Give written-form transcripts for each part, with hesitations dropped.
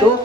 2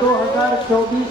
2024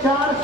4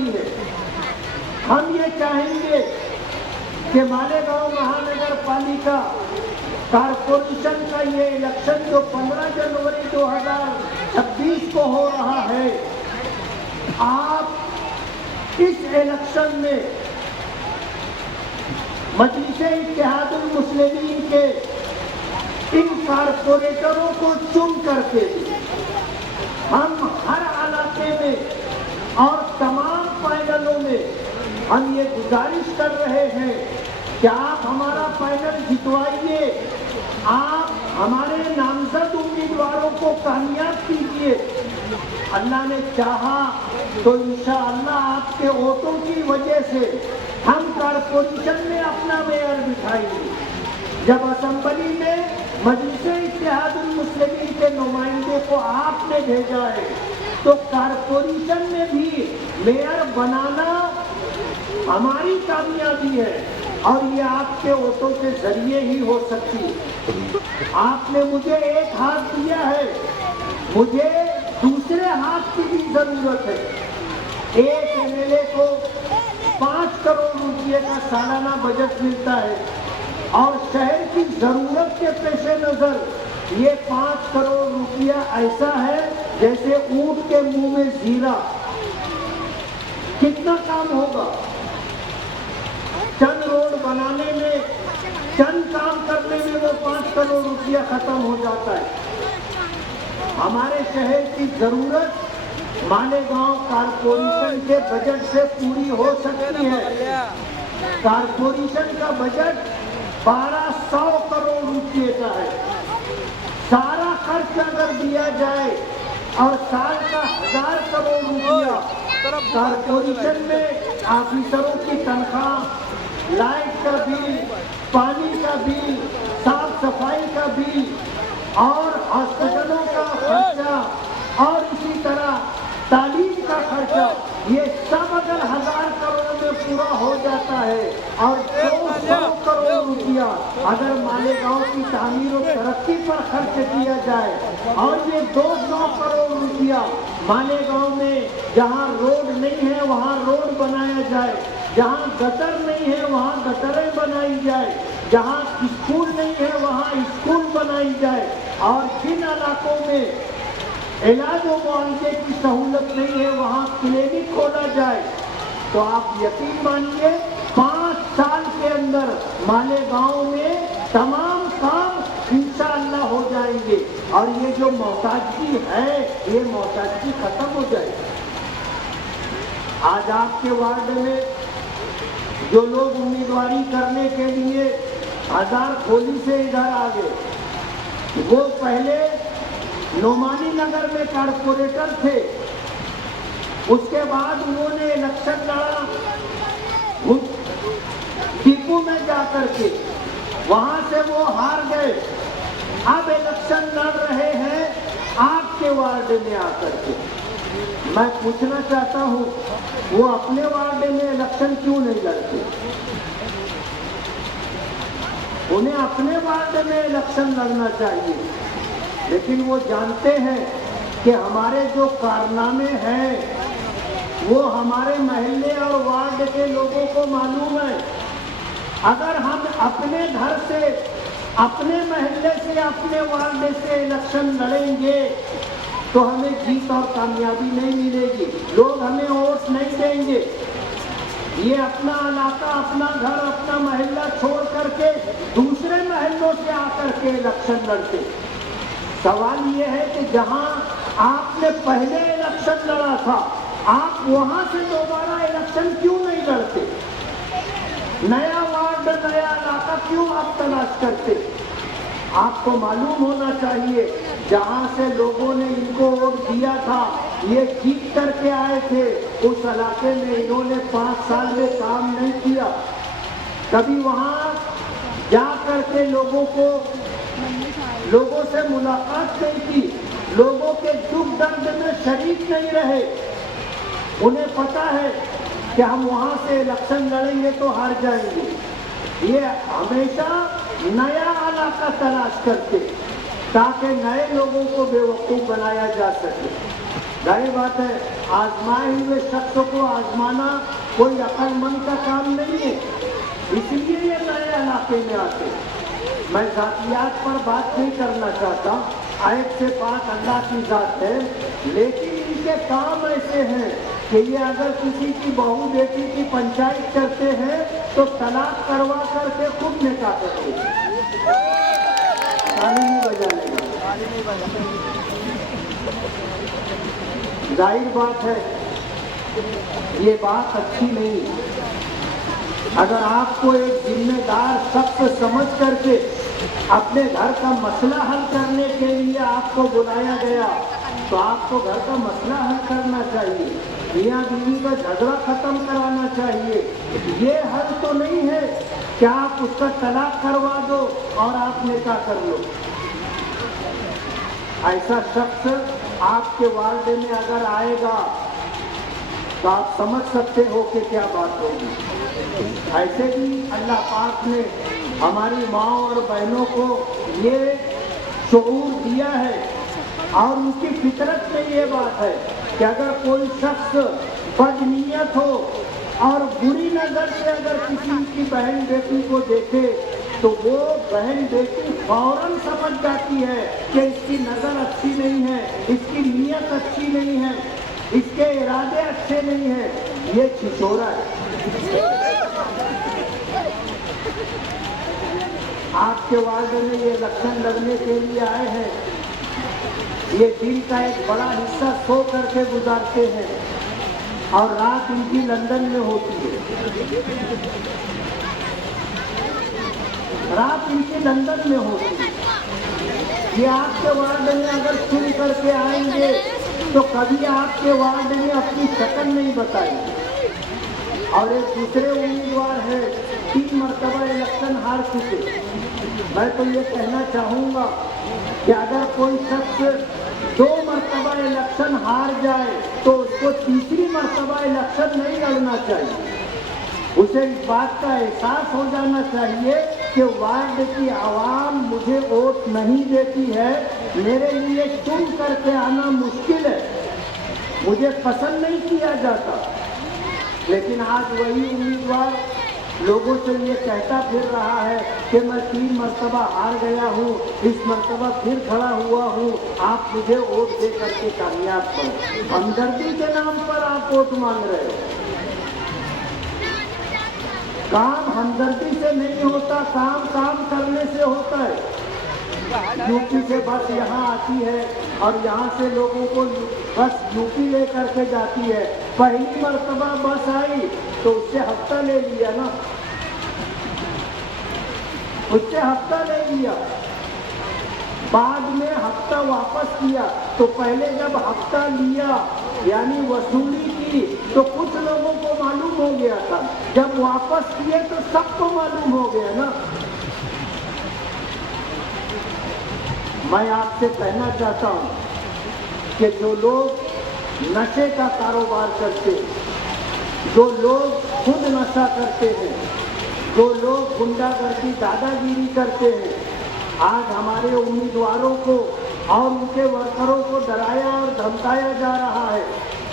کامیابی ہے۔ ہم یہ چاہیں گے کہ مالیگاؤں مہانگر پالیکا کارپوریشن کا یہ الیکشن جو 15 جنوری 2026 کو ہو رہا ہے، آپ اس الیکشن میں مجلس اتحاد المسلمین کے ان کارپوریٹروں کو چن کر کے ہم ہر علاقے میں اور تمام پینلوں میں ہم یہ گزارش کر رہے ہیں کہ آپ ہمارا پینل جتوائیے، آپ ہمارے نامزد امیدواروں کو کامیاب کیجیے۔ اللہ نے چاہا تو انشاءاللہ آپ کے ووٹوں کی وجہ سے ہم کارپوریشن میں اپنا میئر بٹھائیں گے۔ جب اسمبلی میں مجلس اتحاد المسلمین کے نمائندے کو آپ نے بھیجا ہے تو کارپوریشن میں بھی میئر بنانا ہماری کامیابی ہے، اور یہ آپ کے ووٹوں کے ذریعے ہی ہو سکتی ہے۔ آپ نے مجھے ایک ہاتھ دیا ہے، مجھے دوسرے ہاتھ کی بھی ضرورت ہے۔ ایک ایم ایل اے کو 5 کروڑ روپے کا سالانہ بجٹ ملتا ہے، اور شہر کی ضرورت کے پیش نظر یہ 5 کروڑ روپیہ ایسا ہے جیسے اونٹ کے منہ میں زیرہ۔ کتنا کام ہوگا؟ چند روڈ بنانے میں، چند کام کرنے میں وہ 5 کروڑ روپیہ ختم ہو جاتا ہے۔ ہمارے شہر کی ضرورت مالیگاؤں کارپوریشن کے بجٹ سے پوری ہو سکتی ہے۔ کارپوریشن کا بجٹ 1200 کروڑ روپے کا ہے۔ سارا خرچ اگر دیا جائے اور سال کا 1000 کروڑ روپیہ کارپوریشن میں آفیسروں کی تنخواہ، لائٹ کا بل، پانی کا بل، صاف صفائی کا بل اور ہاسپٹلوں کا خرچہ اور اسی طرح تعلیم کا خرچہ، یہ سب اگر 1000 کروڑ میں پورا ہو جاتا ہے اور 200 کروڑ روپیہ اگر مالیگاؤں کی تعمیر و ترقی پر خرچ کیا جائے اور یہ 200 کروڑ روپیہ مالیگاؤں میں جہاں روڈ نہیں ہے وہاں روڈ بنایا جائے، جہاں گٹر نہیں ہے وہاں گٹریں بنائی جائے، جہاں اسکول نہیں ہے وہاں اسکول بنائی جائے، اور جن علاقوں میں علاج و معالجے کی سہولت نہیں ہے وہاں کلینک کھولا جائے، تو آپ یقین مانیے 5 سال کے اندر مالیگاؤں میں تمام کام انشاءاللہ ہو جائیں گے، اور یہ جو محتاجی ہے یہ محتاجی ختم ہو جائے گی۔ آج آپ کے وارڈ میں جو لوگ امیدواری کرنے کے لیے ہزار کھولی سے ادھر آ گئے، وہ پہلے نعمانی نگر میں کارپوریٹر تھے، اس کے بعد انہوں نے الیکشن لڑا ٹیپو میں جا کر کے، وہاں سے وہ ہار گئے، اب الیکشن لڑ رہے ہیں آپ کے وارڈ میں آ کر کے۔ میں پوچھنا چاہتا ہوں وہ اپنے وارڈ میں الیکشن کیوں نہیں لڑتے؟ انہیں اپنے وارڈ میں الیکشن لڑنا چاہیے، لیکن وہ جانتے ہیں کہ ہمارے جو کارنامے ہیں وہ ہمارے محلے اور وارڈ کے لوگوں کو معلوم ہے۔ اگر ہم اپنے گھر سے، اپنے محلے سے، اپنے وارڈ سے الیکشن لڑیں گے تو ہمیں جیت اور کامیابی نہیں ملے گی، لوگ ہمیں ووٹ نہیں دیں گے۔ یہ اپنا علاقہ، اپنا گھر، اپنا محلہ چھوڑ کر کے دوسرے محلوں سے آ کر کے الیکشن لڑتے۔ سوال یہ ہے کہ جہاں آپ نے پہلے الیکشن لڑا تھا آپ وہاں سے دوبارہ الیکشن کیوں نہیں لڑتے؟ نیا وارڈ، نیا علاقہ کیوں آپ تلاش کرتے؟ آپ کو معلوم ہونا چاہیے جہاں سے لوگوں نے ان کو ووٹ دیا تھا، یہ جیت کر کے آئے تھے، اس علاقے میں انہوں نے 5 سال میں کام نہیں کیا، کبھی وہاں جا کر کے لوگوں سے ملاقات نہیں کی، لوگوں کے دکھ درد میں شریک نہیں رہے۔ انہیں پتا ہے کہ ہم وہاں سے الیکشن لڑیں گے تو ہار جائیں گے، یہ ہمیشہ نیا علاقہ تلاش کرتے تاکہ نئے لوگوں کو بے وقوف بنایا جا سکے۔ ظاہر بات ہے آزمائے ہوئے شخص کو آزمانا کوئی عقل مند کا کام نہیں ہے، اس لیے یہ نئے علاقے میں آتے ہیں۔ میں ذاتیات پر بات نہیں کرنا چاہتا، عیب سے پاک اللہ کی ذات ہے، لیکن ان کے کام ایسے ہیں کہ یہ اگر کسی کی بہو بیٹی کی پنچایت کرتے ہیں تو طلاق کروا کر کے خود نکاح کرتے ہیں۔ تالی نہیں بجانے گا۔ ظاہر بات ہے یہ بات اچھی نہیں۔ اگر آپ کو ایک ذمہ دار شخص سمجھ کر کے اپنے گھر کا مسئلہ حل کرنے کے لیے آپ کو بلایا گیا تو آپ کو گھر کا مسئلہ حل کرنا چاہیے، میاں بیوی کا جھگڑا ختم کرانا چاہیے۔ یہ حل تو نہیں ہے کہ آپ اس کا طلاق کروا دو اور آپ نکاح کر لو۔ ایسا شخص آپ کے وارڈ میں اگر آئے گا تو آپ سمجھ سکتے ہو کہ کیا بات ہوگی۔ ایسے بھی اللہ پاک نے ہماری ماں اور بہنوں کو یہ شعور دیا ہے اور ان کی فطرت میں یہ بات ہے کہ اگر کوئی شخص بدنیت ہو اور بری نظر سے اگر کسی کی بہن بیٹی کو دیکھے تو وہ بہن بیٹی فوراً سمجھ جاتی ہے کہ اس کی نظر اچھی نہیں ہے، اس کی نیت اچھی نہیں ہے، اس کے ارادے اچھے نہیں ہیں، یہ چھچورا ہے۔ آپ کے وارڈ میں یہ الیکشن لڑنے کے لیے آئے ہیں، یہ دن کا ایک بڑا حصہ سو کر کے گزارتے ہیں اور رات ان کی لندن میں ہوتی ہے، رات ان کی لندن میں ہوتی ہے۔ یہ آپ کے وارڈ میں اگر چن کر کے آئیں گے تو کبھی آپ کے وارڈ میں اپنی شکل نہیں بتائی، اور ایک دوسرے امیدوار ہے 3 مرتبہ الیکشن ہار چکے۔ میں تو یہ کہنا چاہوں گا کہ اگر کوئی شخص 2 مرتبہ الیکشن ہار جائے تو اس کو تیسری مرتبہ الیکشن نہیں لڑنا چاہیے۔ اسے اس بات کا احساس ہو جانا چاہیے کہ وارڈ کی عوام مجھے ووٹ نہیں دیتی ہے، میرے لیے چن کر کے آنا مشکل ہے، مجھے پسند نہیں کیا جاتا، لیکن آج وہی امیدوار لوگوں سے یہ کہتا پھر رہا ہے کہ میں 3 مرتبہ ہار گیا ہوں، اس مرتبہ پھر کھڑا ہوا ہوں، آپ مجھے ووٹ دے کر کے کامیاب کریں۔ ہمدردی کے نام پر آپ ووٹ مانگ رہے ہو۔ کام ہمدردی سے نہیں ہوتا، کام کرنے سے ہوتا ہے۔ یو پی سے بس یہاں آتی ہے اور یہاں سے لوگوں کو بس یو پی لے کر کے جاتی ہے۔ پہلی مرتبہ بس آئی تو اس سے ہفتہ لے لیا نا، اس سے ہفتہ لے لیا، بعد میں ہفتہ واپس کیا۔ تو پہلے جب ہفتہ لیا یعنی وصولی کی تو کچھ لوگوں کو معلوم ہو گیا تھا، جب واپس کیے تو سب کو معلوم ہو گیا نا۔ میں آپ سے کہنا چاہتا ہوں کہ جو لوگ نشے کا کاروبار کرتے ہیں، جو لوگ خود نشہ کرتے ہیں، جو لوگ غنڈہ گردی دادا گیری کرتے ہیں، آج ہمارے امیدواروں کو اور ان کے ورکروں کو ڈرایا اور دھمکایا جا رہا ہے۔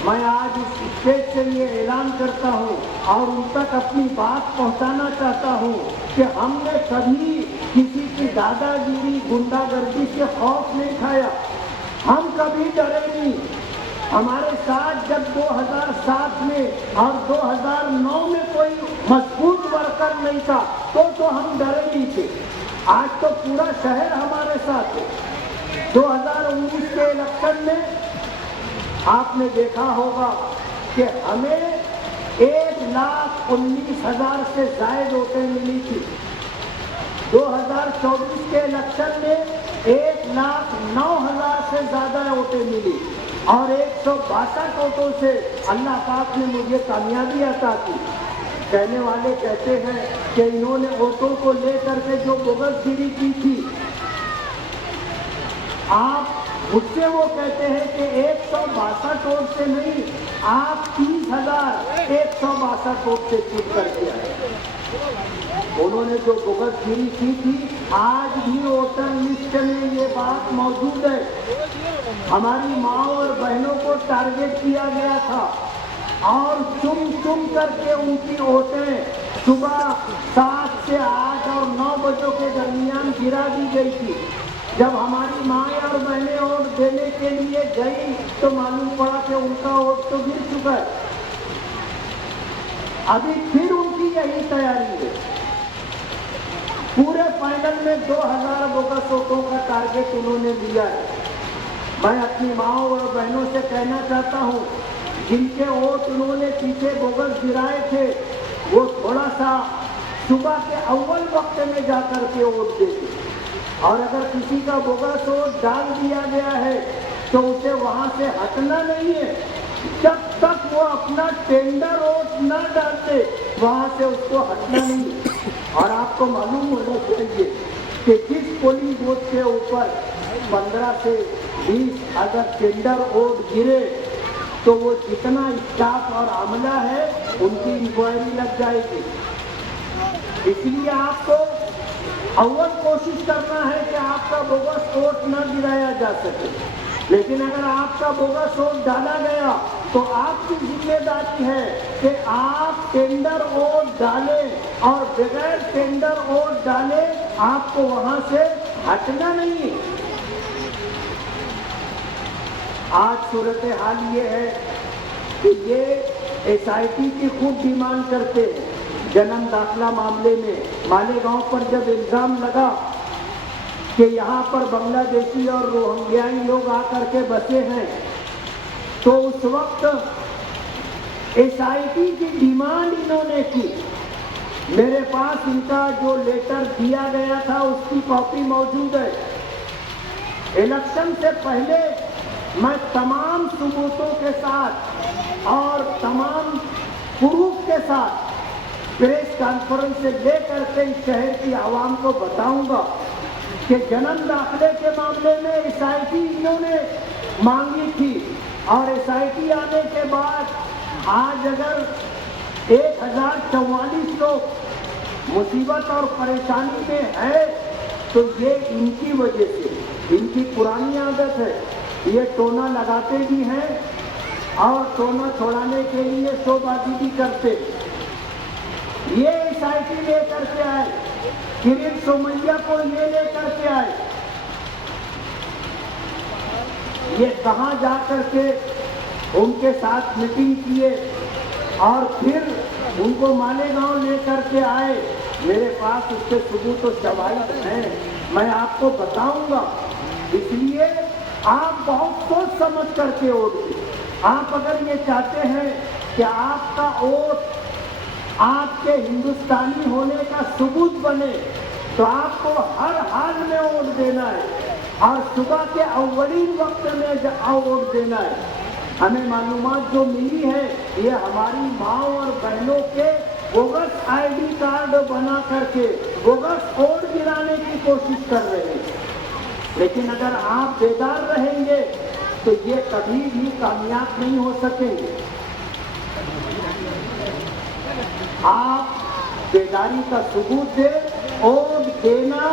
میں آج اس اسٹیج سے یہ اعلان کرتا ہوں اور ان تک اپنی بات پہنچانا چاہتا ہوں کہ ہم نے کبھی کسی کی دادا گیری غنڈہ گردی سے خوف نہیں کھایا، ہم کبھی ڈرے نہیں۔ ہمارے ساتھ جب 2007 میں اور 2009 میں کوئی مضبوط ورکر نہیں تھا تو ہم ڈرے نہیں تھے، آج تو پورا شہر ہمارے ساتھ ہے۔ 2019 کے الیکشن میں آپ نے دیکھا ہوگا کہ ہمیں 1,19,000 سے زائد ووٹیں ملی تھی۔ 2024 کے الیکشن میں 1,09,000 سے زیادہ ووٹیں ملی اور 162 ووٹوں سے اللہ پاک نے مجھے کامیابی عطا کی۔ کہنے والے کہتے ہیں کہ انہوں نے ووٹوں کو لے کر کے جو بغض گیری کی تھی، آپ مجھ سے وہ کہتے ہیں کہ 162 ووٹ سے نہیں، آپ 30,162 ووٹ سے چن کر کے آئے۔ انہوں نے جو بغض گیری کی تھی، آج بھی ووٹر لسٹ میں یہ بات موجود ہے۔ ہماری ماں اور بہنوں کو ٹارگٹ کیا گیا تھا اور چم چم کر کے ان کی ووٹیں صبح 7 سے 8 اور 9 بجے کے درمیان گرا دی گئی تھی۔ جب ہماری مائیں اور بہنیں ووٹ دینے کے لیے گئی تو معلوم پڑا کہ ان کا ووٹ تو گر چکا ہے۔ ابھی پھر ان کی یہی تیاری ہے۔ پورے فائنل میں 2000 بوگس ووٹوں کا ٹارگٹ انہوں نے لیا ہے۔ میں اپنی ماؤں اور بہنوں سے کہنا چاہتا ہوں، جن کے ووٹ انہوں نے پیچھے بوگس گرائے تھے، وہ تھوڑا سا صبح کے اول وقت میں جا کر کے ووٹ دیتے، اور اگر کسی کا بوگس ووٹ ڈال دیا گیا ہے تو اسے وہاں سے ہٹنا نہیں ہے۔ جب تک وہ اپنا ٹینڈر ووٹ نہ ڈالتے وہاں سے اس کو ہٹنا نہیں۔ اور آپ کو معلوم ہونا چاہیے کہ جس پولنگ بوتھ کے اوپر 15 سے 20 اگر ٹینڈر ووٹ گرے تو وہ جتنا اسٹاف اور عملہ ہے ان کی انکوائری لگ جائے گی۔ اس لیے آپ کو اول کوشش کرنا ہے کہ آپ کا بوگس ووٹ نہ گرایا جا سکے، لیکن اگر آپ کا بوگس ووٹ ڈالا گیا تو آپ کی ذمہ داری ہے کہ آپ ٹینڈر ووٹ ڈالیں، اور بغیر ٹینڈر ووٹ ڈالے آپ کو وہاں سے ہٹنا نہیں۔ آج صورتحال یہ ہے کہ یہ SIT کی خود ڈیمانڈ کرتے ہیں۔ جنم داخلہ معاملے میں مالیگاؤں پر جب الزام لگا کہ یہاں پر بنگلہ دیشی اور روہنگیائی لوگ آ کر کے بسے ہیں، تو اس وقت SIT کی ڈیمانڈ انہوں نے کی۔ میرے پاس ان کا جو لیٹر دیا گیا تھا اس کی کاپی موجود ہے۔ الیکشن سے پہلے میں تمام ثبوتوں کے ساتھ اور تمام پروف کے ساتھ پریس کانفرنس سے لے کر کے اس شہر کی عوام کو بتاؤں گا کہ جنم داخلے کے معاملے میں SIT انہوں نے مانگی تھی، اور SIT آنے کے بعد آج اگر 1044 لوگ مصیبت اور پریشانی میں ہے تو یہ ان کی وجہ سے، ان کی پرانی عادت ہے، یہ ٹونا لگاتے بھی ہیں اور ٹونا چھوڑانے کے لیے شو بازی بھی کرتے۔ یہ SIT لے کر کے آئے، کرن سومیا کو یہ لے کر کے آئے، یہ کہاں جا کر کے ان کے ساتھ میٹنگ کیے اور پھر ان کو مالیگاؤں لے کر کے آئے۔ میرے پاس اس کے ثبوت و شواہد ہیں، میں آپ کو بتاؤں گا۔ اس لیے آپ بہت سوچ سمجھ کر کے ووٹ دیں۔ آپ اگر یہ چاہتے ہیں کہ آپ کا ووٹ آپ کے ہندوستانی ہونے کا ثبوت بنے تو آپ کو ہر حال میں ووٹ دینا ہے، اور صبح کے اولین وقت میں ووٹ دینا ہے۔ ہمیں معلومات جو ملی ہے یہ ہماری ماں اور بہنوں کے بوگس ID کارڈ بنا کر کے بوگس ووٹ گرانے کی کوشش کر رہے ہیں، لیکن اگر آپ بیدار رہیں گے تو یہ کبھی بھی کامیاب نہیں ہو سکیں گے۔ آپ بیداری کا ثبوت دیں، ووٹ دینا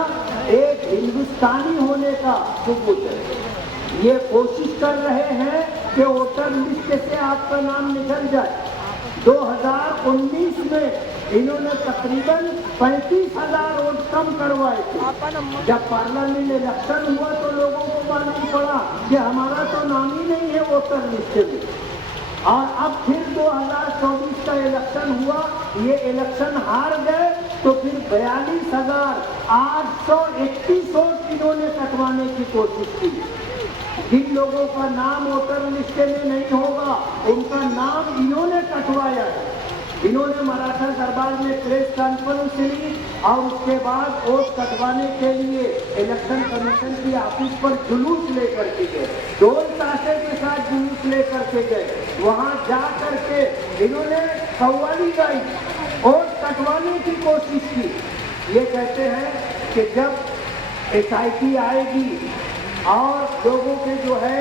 ایک ہندوستانی ہونے کا ثبوت ہے۔ یہ کوشش کر رہے ہیں کہ ووٹر لسٹ سے آپ کا نام نکل جائے۔ 2019 میں انہوں نے تقریباً 35,000 ووٹ کم کروائے تھے۔ جب پارلیمنٹ الیکشن ہوا تو لوگوں کو معلوم پڑا کہ ہمارا تو نام ہی نہیں ہے ووٹر لسٹ میں، اور اب پھر 2024 کا الیکشن ہوا، یہ الیکشن ہار گئے تو پھر 42,831 ووٹ انہوں نے کٹوانے کی کوشش کی۔ جن لوگوں کا نام ووٹر لسٹ میں نہیں ہوگا ان کا نام انہوں نے کٹوایا ہے۔ انہوں نے مراٹھا دربار میں پریس کانفرنس لی اور اس کے بعد ووٹ کٹوانے کے لیے الیکشن کمیشن کی آفس پر جلوس لے کر کے گئے، ڈھول تاشے کے ساتھ جلوس لے کر کے گئے۔ وہاں جا کر کے انہوں نے قوالی گائی، ووٹ کٹوانے کی کوشش کی۔ یہ کہتے ہیں کہ جب SIT آئے گی اور لوگوں کے جو ہے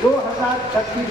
2026